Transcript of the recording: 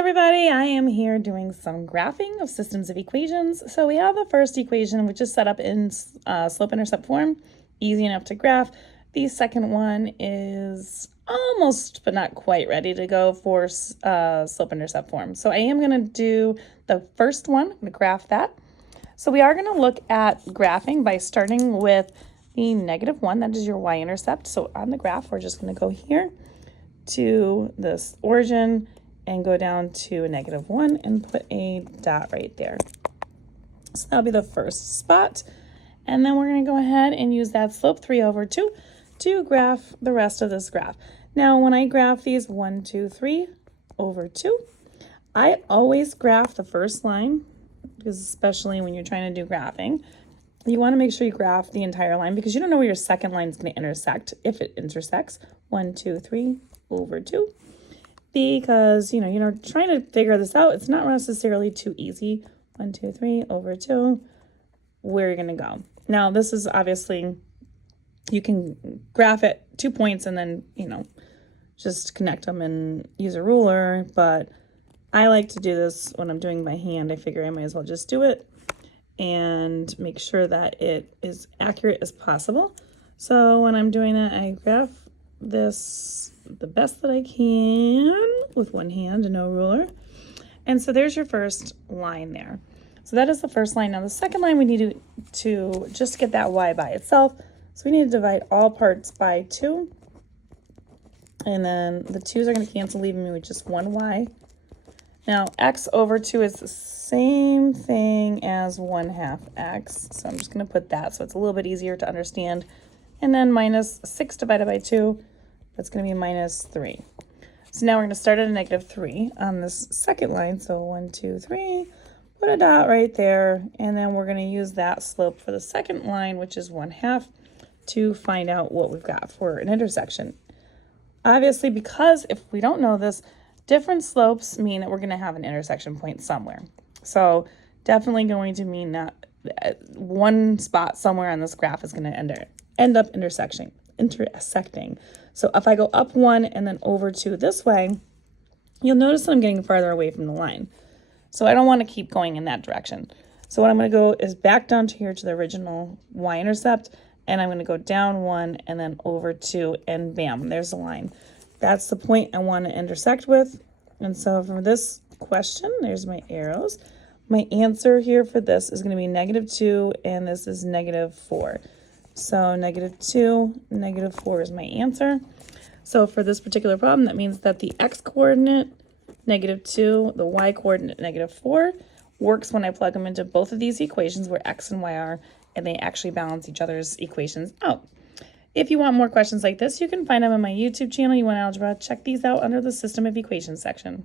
everybody, I am here doing some graphing of systems of equations. So we have the first equation, which is set up in slope-intercept form, easy enough to graph. The second one is almost but not quite ready to go for slope-intercept form. So I am going to do the first one, I'm going to graph that. So we are going to look at graphing by starting with the -1, that is your y-intercept. So on the graph, we're just going to go here to this origin and go down to a -1 and put a dot right there. So that'll be the first spot. And then we're going to go ahead and use that slope 3/2 to graph the rest of this graph. Now, when I graph these 1, 2, 3/2, I always graph the first line, because especially when you're trying to do graphing, you want to make sure you graph the entire line because you don't know where your second line is going to intersect, if it intersects. 1, 2, 3/2. Because, you're trying to figure this out. It's not necessarily too easy. 1, 2, 3/2, where you're going to go. Now, this is obviously, you can graph it 2 points and then, just connect them and use a ruler. But I like to do this when I'm doing by hand. I figure I might as well just do it and make sure that it is accurate as possible. So when I'm doing that, I graph this the best that I can with one hand and no ruler. And so there's your first line there. So that is the first line. Now the second line, we need to just get that y by itself. So we need to divide all parts by 2. And then the 2's are going to cancel, leaving me with just one y. Now x/2 is the same thing as 1/2 x. So I'm just going to put that so it's a little bit easier to understand. And then -6 divided by 2. That's going to be -3. So now we're going to start at a -3 on this second line. So 1, 2, 3, put a dot right there. And then we're going to use that slope for the second line, which is 1/2, to find out what we've got for an intersection. Obviously, because if we don't know this, different slopes mean that we're going to have an intersection point somewhere. So definitely going to mean that one spot somewhere on this graph is going to end up intersecting. So if I go up 1 and then over 2 this way, you'll notice that I'm getting farther away from the line. So I don't want to keep going in that direction. So what I'm going to go is back down to here to the original y-intercept, and I'm going to go down 1 and then over 2, and bam, there's the line. That's the point I want to intersect with. And so for this question, there's my arrows. My answer here for this is going to be -2, and this is -4. So -2, -4 is my answer. So for this particular problem, that means that the x-coordinate, -2, the y-coordinate, -4, works when I plug them into both of these equations where x and y are, and they actually balance each other's equations out. If you want more questions like this, you can find them on my YouTube channel. You want algebra? Check these out under the System of Equations section.